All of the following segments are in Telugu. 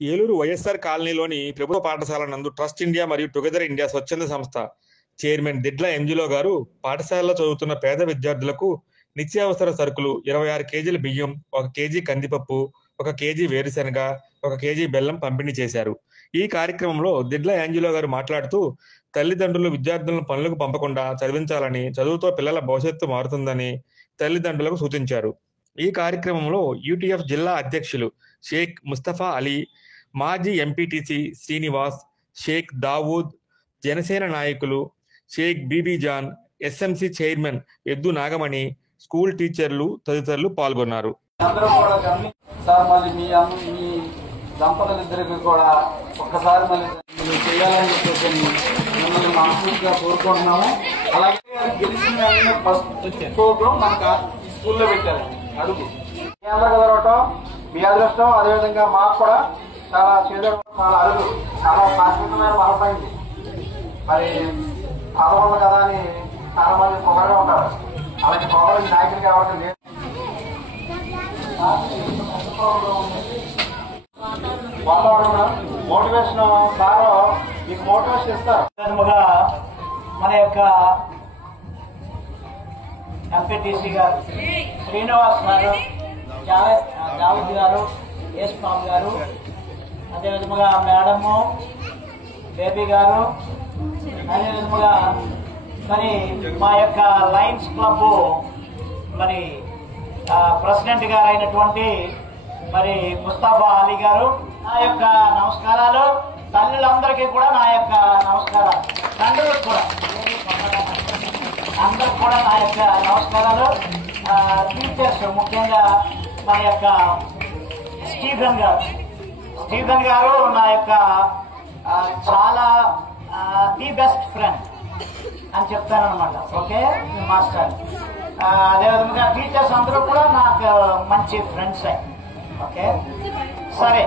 ఏలూరు వైఎస్ఆర్ కాలనీలోని ప్రభుత్వ పాఠశాల నందు ట్రస్ట్ ఇండియా మరియు టుగెదర్ ఇండియా స్వచ్ఛంద సంస్థ చైర్మన్ దిడ్ల ఎంజిలో గారు పాఠశాలలో చదువుతున్న పేద విద్యార్థులకు నిత్యావసర సరుకులు 26 కేజీల బియ్యం, 1 కేజీ కందిపప్పు, 1 కేజీ వేరుశెనగ, 1 కేజీ బెల్లం పంపిణీ చేశారు. ఈ కార్యక్రమంలో దిడ్ల యాంజిలో గారు మాట్లాడుతూ తల్లిదండ్రులు విద్యార్థులను పనులకు పంపకుండా చదివించాలని, చదువుతో పిల్లల భవిష్యత్తు మారుతుందని తల్లిదండ్రులకు సూచించారు. ఈ కార్యక్రమంలో యూటీఎఫ్ జిల్లా అధ్యక్షులు షేక్ ముస్తఫా అలీ, మాజీ ఎంపీటీసీ శ్రీనివాస్, షేక్ దావూద్, జనసేన నాయకులు Sheikh Bibi Jan, SMC chairman Eddu Nagamani, school టీచర్లు తదితరులు పాల్గొన్నారు. దంపతులిద్దరికి కూడా ఒక్కసారి మళ్ళీ చేయాలని చెప్పేసి మిమ్మల్ని మనస్ఫూర్తిగా కోరుకుంటున్నాము. అలాగే గెలిచిన ఫస్ట్ ప్రోగ్రాం మనకు ఈ స్కూల్లో పెట్టారు. అడుగు కదరవటం మీ అదృష్టం. అదేవిధంగా మాకు కూడా చాలా చేయడం చాలా అడుగు, చాలా శాశ్వతమైన బలమైంది. మరి చదవాలి కదా అని చాలా మంది పొగరగా ఉంటారు. అలాంటి పొగరు నాయకులు కావడం లేదు. వాతావరణం మోటివేషన్ సార్ మీకు మోటివేషన్ ఇస్తారు. మన యొక్క ఎంపీటీసీ గారు శ్రీనివాస్ గారు, జావేద్ గారు, యేస్పాల్ గారు, అదేవిధముగా మేడము బేబీ గారు, అదేవిధముగా మరి మా యొక్క లయన్స్ క్లబ్ మరి ప్రెసిడెంట్ గారు అయినటువంటి మరి ముస్తఫా అలీ గారు, నా యొక్క నమస్కారాలు. తల్లులందరికీ కూడా నా యొక్క నమస్కారాలు. తండ్రులకు కూడా అందరికి కూడా నా యొక్క నమస్కారాలు. టీచర్స్ ముఖ్యంగా మా యొక్క స్టీఫెన్ గారు నా యొక్క చాలా ది బెస్ట్ ఫ్రెండ్ అని చెప్తానమాట. Okay master. అదేవిధంగా టీచర్స్ అందరూ కూడా నాకు మంచి ఫ్రెండ్స్. ఓకే సరే,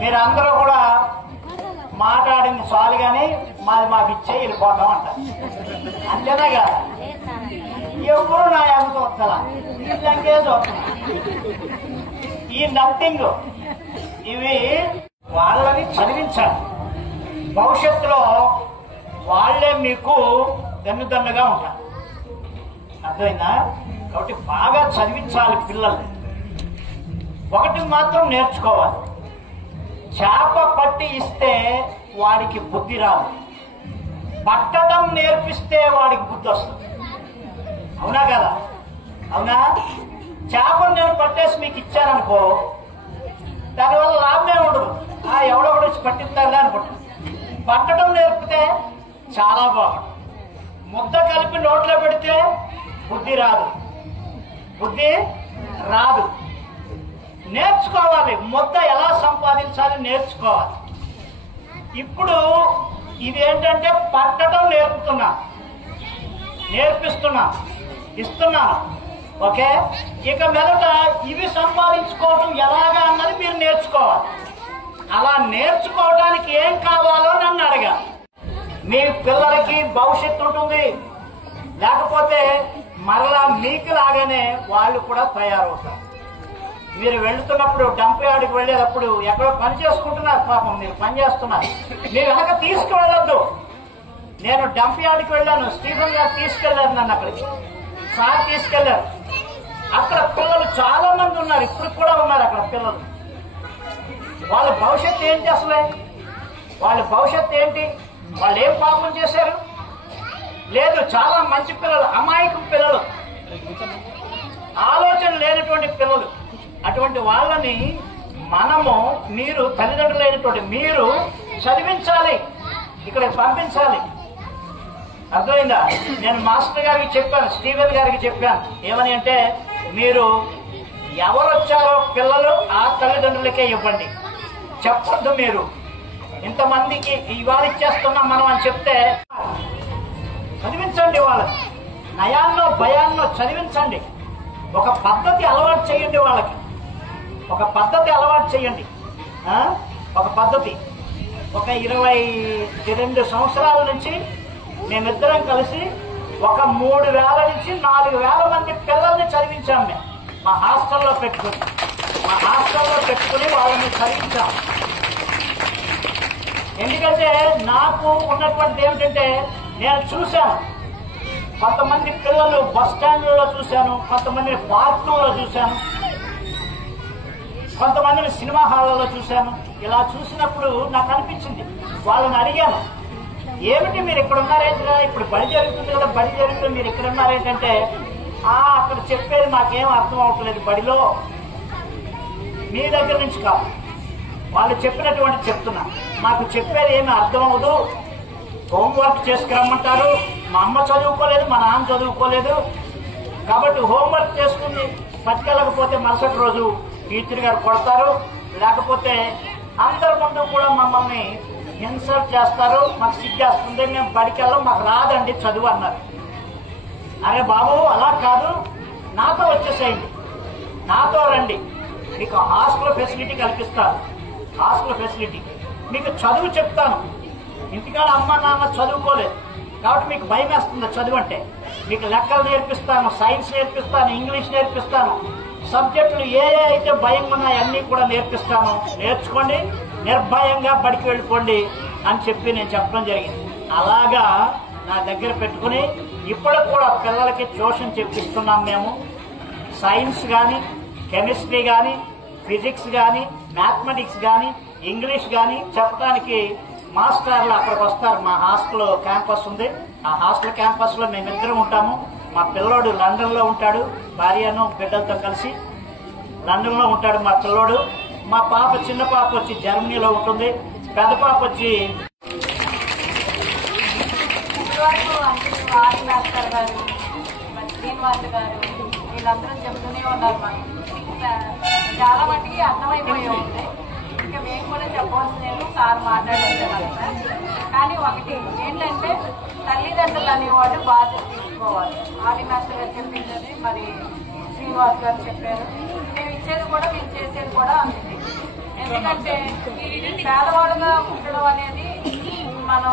మీరు అందరూ కూడా మాట్లాడింది చాలు కానీ మాకు ఇచ్చే వెళ్ళిపోతాం అంటారు. అంతేనా కదా? ఎవరు నా ఎంత చూస్తారా? వీళ్ళంకే చూస్తున్నా. ఈ నథింగ్ ఇవి వాళ్ళని చదివించాలి. భవిష్యత్తులో వాళ్లే మీకు దన్నుదన్నుగా ఉంటారు. అర్థమైందా? కాబట్టి బాగా చదివించాలి పిల్లల్ని. ఒకటి మాత్రం నేర్చుకోవాలి, చేప పట్టి ఇస్తే వాడికి బుద్ధి రాదు, పట్టడం నేర్పిస్తే వాడికి బుద్ధి వస్తుంది. అవునా కదా? అవునా? చేపను నేను పట్టేసి మీకు ఇచ్చాననుకో, దానివల్ల లాభమే ఉండదు. ఎవడో ఒకటి వచ్చి పట్టిస్తారులే అనుకుంటాను. పట్టడం నేర్పితే చాలా బాగుంటుంది. ముద్ద కలిపి నోట్లో పెడితే బుద్ధి రాదు. నేర్చుకోవాలి. ముద్ద ఎలా సంపాదించాలి నేర్చుకోవాలి. ఇప్పుడు ఇదేంటంటే పట్టడం నేర్పిస్తున్నా, ఇస్తున్నాను. ఓకే, ఇక మీదట ఇవి సంపాదించుకోవడం ఎలాగా అన్నది మీరు నేర్చుకోవాలి. అలా నేర్చుకోవడానికి ఏం కావాలో నన్ను అడగాలి. మీ పిల్లలకి భవిష్యత్తు ఉంటుంది. లేకపోతే మరలా మీకు లాగానే వాళ్ళు కూడా తయారవుతారు. మీరు వెళ్తున్నప్పుడు డంప్ యార్డ్కి వెళ్ళేటప్పుడు ఎక్కడో పని చేసుకుంటున్నారు, పాపం మీరు పని చేస్తున్నారు, మీరు వెనక తీసుకువెళ్ళొద్దు. నేను డంప్ యార్డ్కి వెళ్ళాను, స్టీఫెన్ గారు తీసుకెళ్లారు నన్ను. అక్కడికి సార్ తీసుకెళ్లారు. అక్కడ పిల్లలు చాలా మంది ఉన్నారు, ఇప్పుడు కూడా ఉన్నారు అక్కడ పిల్లలు. వాళ్ళ భవిష్యత్తు ఏంటి? అసలే వాళ్ళ భవిష్యత్తు ఏంటి? వాళ్ళు ఏం పాపం చేశారు? లేదు, చాలా మంచి పిల్లలు, అమాయక పిల్లలు, ఆలోచన లేనటువంటి పిల్లలు. అటువంటి వాళ్ళని మీరు తల్లిదండ్రులైనటువంటి మీరు చదివించాలి, ఇక్కడికి పంపించాలి. అర్థమైందా? నేను మాస్టర్ గారికి చెప్పాను, స్టీవెన్ గారికి చెప్పాను. ఏమని అంటే, మీరు ఎవరు వచ్చారో పిల్లలు ఆ తల్లిదండ్రులకే ఇవ్వండి, చెప్పొద్దు. మీరు ఇంతమందికి ఇవాళ ఇచ్చేస్తున్నాం మనం అని చెప్తే చదివించండి. వాళ్ళకి నయాన్నో భయాన్నో చదివించండి. ఒక పద్ధతి అలవాటు చేయండి. వాళ్ళకి ఒక పద్ధతి అలవాటు చేయండి. ఒక పద్ధతి. ఒక 22 సంవత్సరాల నుంచి మేమిద్దరం కలిసి ఒక 3,000 నుంచి 4,000 మంది పిల్లల్ని చదివించాం. మేము మా హాస్టల్లో పెట్టుకుని. మా హాస్టల్లో పెట్టుకుని వాళ్ళని చదివించాం. ఎందుకంటే నాకు ఉన్నటువంటి ఏమిటంటే నేను చూశాను, కొంతమంది పిల్లలు బస్ స్టాండ్లలో చూశాను, కొంతమందిని పార్కులలో చూశాను, కొంతమందిని సినిమా హాళ్లలో చూశాను. ఇలా చూసినప్పుడు నాకు అనిపించింది, వాళ్ళని అడిగాను, ఏమిటి మీరు ఇక్కడ ఉన్నారేంటిగా, ఇప్పుడు బడి జరుగుతుంది కదా, బడి జరుగుతుంది, మీరు ఇక్కడ ఉన్నారేంటంటే అక్కడ చెప్పేది నాకేం అర్థం అవట్లేదు, బడిలో మీ దగ్గర నుంచి కాదు, వాళ్ళు చెప్పినటువంటి చెప్తున్నా, నాకు చెప్పేది ఏమీ అర్థం అవ్వదు, హోంవర్క్ చేసుకురమ్మంటారు, మా అమ్మ చదువుకోలేదు, మా నాన్న చదువుకోలేదు, కాబట్టి హోంవర్క్ చేసుకుని పట్టుకెళ్ళకపోతే మరుసటి రోజు టీచర్ గారు కొడతారు, లేకపోతే అందరి ముందు కూడా మమ్మల్ని ఇన్సల్ట్ చేస్తారు, మాకు సిగ్గేస్తుంది, మేము బడికెళ్ళం, మాకు రాదండి చదువు అన్నారు. అరే బాబు అలా కాదు, నాతో వచ్చేసేయండి, నాతో రండి, మీకు హాస్టల్ ఫెసిలిటీ కల్పిస్తాను, హాస్టల్ ఫెసిలిటీ, మీకు చదువు చెప్తాను. ఇంటికాడ అమ్మ నాన్న చదువుకోలేదు కాబట్టి మీకు భయం వేస్తుంది చదువు అంటే, మీకు లెక్కలు నేర్పిస్తాను, సైన్స్ నేర్పిస్తాను, ఇంగ్లీష్ నేర్పిస్తాను, సబ్జెక్టులు ఏ అయితే భయం ఉన్నాయో అన్నీ కూడా నేర్పిస్తాను, నేర్చుకోండి, నిర్భయంగా బడికి వెళ్ళిపోండి అని చెప్పి నేను చెప్పడం జరిగింది. అలాగా నా దగ్గర పెట్టుకుని ఇప్పటికి కూడా పిల్లలకి ట్యూషన్ చెప్పిస్తున్నాం మేము. సైన్స్ కానీ, కెమిస్ట్రీ కానీ, ఫిజిక్స్ కానీ, మ్యాథమెటిక్స్ కానీ, ఇంగ్లీష్ కానీ చెప్పడానికి మాస్టర్లు అక్కడికి వస్తారు. మా హాస్టల్ క్యాంపస్ ఉంది, ఆ హాస్టల్ క్యాంపస్ లో మేమిద్దరం ఉంటాము. మా పిల్లోడు లండన్ లో ఉంటాడు, భార్యను బిడ్డలతో కలిసి లండన్ లో ఉంటాడు మా పిల్లోడు. మా పాప, చిన్న పాప వచ్చి జర్మనీలో ఉంటుంది, పెద్ద పాప వచ్చి మాస్టర్ గారు, శ్రీనివాస్ గారు వీళ్ళందరూ చెప్తూనే ఉన్నారు. చాలా మటుకి అర్థమైపోయి ఉంటాయి, ఇంకా మేము కూడా చెప్పవలసిన సార్ మాట్లాడారు. కానీ ఒకటి ఏంటంటే తల్లిదండ్రులు అనేవాళ్ళు బాధ్యత తీసుకోవాలి. ఆది మాస్టర్ గారు చెప్పిందని మరి శ్రీనివాస్ గారు చెప్పారు, మేము ఇచ్చేది కూడా మేము చేసేది కూడా అంతే. ఎందుకంటే పేదవాడుగా పుట్టడం అనేది మనం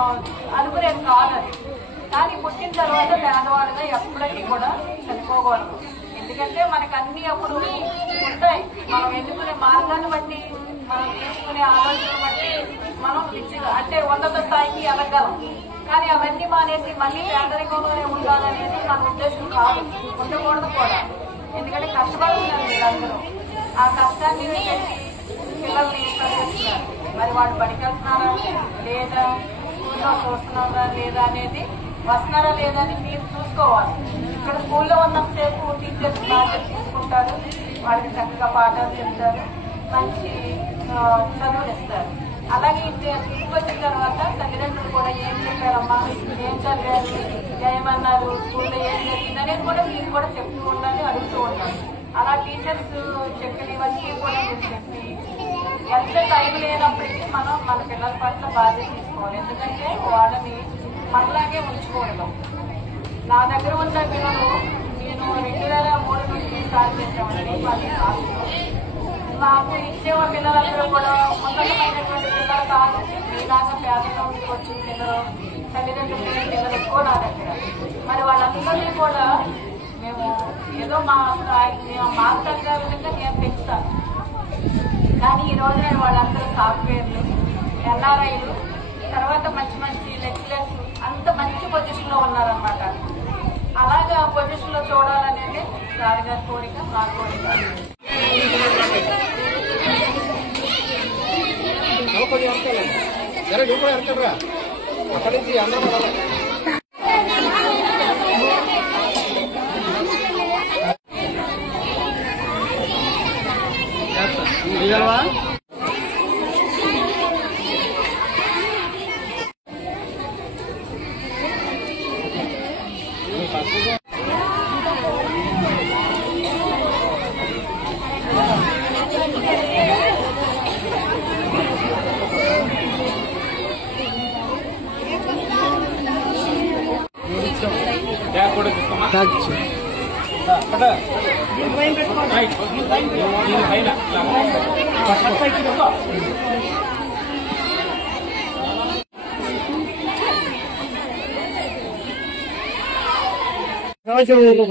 అనుకునేది కాదు అది, కానీ పుట్టిన తర్వాత పేదవాడుగా ఎప్పటికీ కూడా చనిపోకూడదు. ఎందుకంటే మనకు అన్ని అప్పుడు ఉంటాయి, మనం ఎన్నుకునే మార్గాన్ని బట్టి, మనం తీసుకునే ఆలోచన బట్టి మనం అంటే ఉన్నత స్థాయికి ఎదగలం. కానీ అవన్నీ మానేసి మళ్ళీ పేదరికంలోనే ఉండాలనేది మన ఉద్దేశం కాదు, ఉండకూడదు కూడా. ఎందుకంటే కష్టపడుతున్నారు వీళ్ళందరూ, ఆ కష్టాన్ని పిల్లల్ని చదివిస్తున్నారు. మరి వాళ్ళు బడికెళ్తున్నారా లేదా, స్కూల్లో చూస్తున్నారా లేదా అనేది, వస్తున్నారా లేదా అని మీరు చూసుకోవాలి. ఇక్కడ స్కూల్లో ఉన్నంతసేపు టీచర్స్ బాగా తీసుకుంటారు, వాళ్ళకి చక్కగా పాఠాలు చెప్తారు, మంచి చదువులు ఇస్తారు. అలాగే ఇంటికి వచ్చిన తర్వాత తల్లిదండ్రులు కూడా ఏం చెప్పారమ్మా, ఏం చదివారు, ఏమన్నారు, స్కూల్లో ఏం జరిగింది అనేది కూడా మీరు కూడా చెప్తూ ఉండాలి, అడుగుతూ ఉండాలి. అలా టీచర్స్ చెప్పినవన్నీ కూడా మీరు చెప్పి ఎంత టైం లేనప్పటికీ మనం మన పిల్లల పట్ల బాధ్యత తీసుకోవాలి. ఎందుకంటే వాళ్ళని మనలాగే ఉంచుకోవడం. నా దగ్గర ఉన్న పిల్లలు నేను 2003 నుంచి స్టార్ట్ చేసామండి. నాకు ఇచ్చే పిల్లలందరూ కూడా ఉన్నతమైనటువంటి పిల్లలు కాదు, మీలాగా పేదలో వచ్చిన పిల్లలు, తల్లిదండ్రులు లేని పిల్లలు ఎక్కువ నా దగ్గర. మరి వాళ్ళందరినీ కూడా మేము ఏదో మా తగ్గ విధంగా నేను పెంచుతాను. కానీ ఈ రోజు నేను వాళ్ళందరూ సాఫ్ట్వేర్లు, ఎన్ఆర్ఐలు, తర్వాత మంచి మంచి లెక్చరర్స్ అంత మంచి పొజిషన్ లో ఉన్నారనమాట. అలాగా పొజిషన్ లో చూడాలనేది సార్ గారి కోరిక, నా కోరిక. అక్కడి నుంచి అందరూ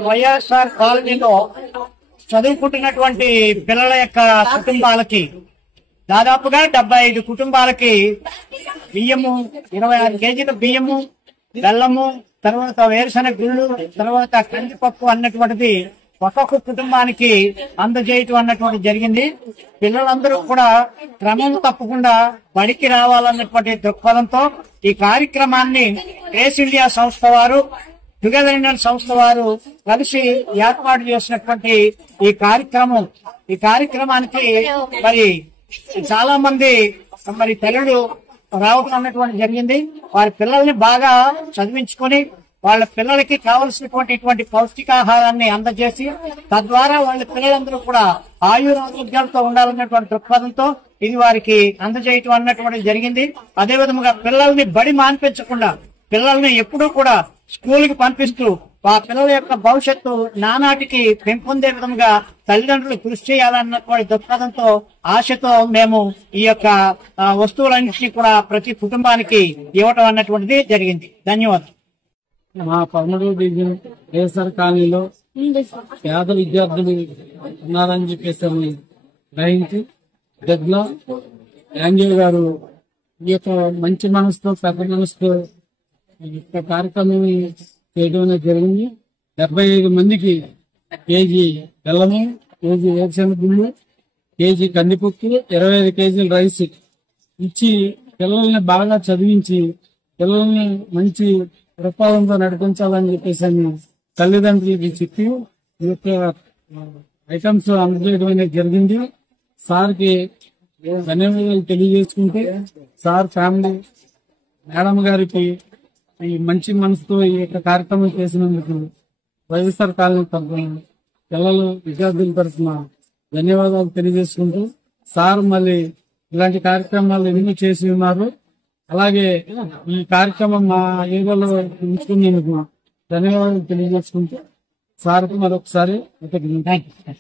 వైఎస్ఆర్ కాలనీలో చదువుకుంటున్నటువంటి పిల్లల యొక్క కుటుంబాలకి దాదాపుగా 75 కుటుంబాలకి బియ్యము 26 కేజీల బియ్యము, బెల్లము, తర్వాత వేరుశనగ గుళ్ళు, తర్వాత కందిపప్పు అన్నటువంటిది ఒక్కొక్క కుటుంబానికి అందజేయటం అన్నటువంటి జరిగింది. పిల్లలందరూ కూడా క్రమం తప్పకుండా బడికి రావాలన్నటువంటి దృక్పథంతో ఈ కార్యక్రమాన్ని గ్రేస్ ఇండియా సంస్థ వారు, టుగెదర్ ఇండియన్ సంస్థ వారు కలిసి ఏర్పాటు చేసినటువంటి ఈ కార్యక్రమానికి మరి చాలా మంది మరి తల్లులు రావడం అన్నటువంటి జరిగింది. వారి పిల్లల్ని బాగా చదివించుకొని వాళ్ళ పిల్లలకి కావలసినటువంటి పౌష్టికాహారాన్ని అందజేసి తద్వారా వాళ్ళ పిల్లలందరూ కూడా ఆయురారోగ్యాలతో ఉండాలన్నటువంటి దృక్పథంతో ఇది వారికి అందజేయటం అన్నటువంటి జరిగింది. అదేవిధంగా పిల్లల్ని బడి మాన్పించకుండా పిల్లల్ని ఎప్పుడూ కూడా స్కూల్ కి పంపిస్తూ ఆ పిల్లల యొక్క భవిష్యత్తు నానాటికి పెంపొందే విధంగా తల్లిదండ్రులు కృషి చేయాలన్నటువంటి దృక్పథంతో ఆశతో మేము ఈ యొక్క వస్తువులన్నింటినీ కూడా ప్రతి కుటుంబానికి ఇవ్వటం అన్నటువంటిది జరిగింది. ధన్యవాదాలు. మా 13వ డివిజన్ కేసర్ కాలనీలో పేద విద్యార్థులు ఉన్నారని చెప్పేసి గ్రహించి దగ్గర యాంజల్ గారు ఈ యొక్క మంచి మనసుతో పెద్ద మనసుతో ఈ యొక్క కార్యక్రమం చేయడం అనేది జరిగింది. 75 మందికి కేజీ బెల్లము, కేజీ వేరుశనగ గుళ్ళు, కేజీ కందిపప్పు, 25 కేజీల రైస్ ఇచ్చి పిల్లల్ని బాగా చదివించి పిల్లల్ని మంచి దృక్పథంతో నడిపించాలని చెప్పేసి తల్లిదండ్రులకి చెప్పి ఈ యొక్క ఐటమ్స్ అందజేయడం అనేది జరిగింది. సార్కి ధన్యవాదాలు తెలియజేసుకుంటే సార్ ఫ్యామిలీ మేడం గారికి ఈ మంచి మనసుతో ఈ యొక్క కార్యక్రమం చేసినందుకు వైఎస్ఆర్ కాలనీ తరఫున పిల్లలు విద్యార్థుల తరఫున ధన్యవాదాలు తెలియజేసుకుంటూ సార్ మళ్ళీ ఇలాంటి కార్యక్రమాలు ఎన్నో చేసి ఉన్నారు. అలాగే ఈ కార్యక్రమం మా ఏరియాలో ఉంచుకునేందుకు ధన్యవాదాలు తెలియజేసుకుంటూ సార్కు మరొకసారి థ్యాంక్ యూ.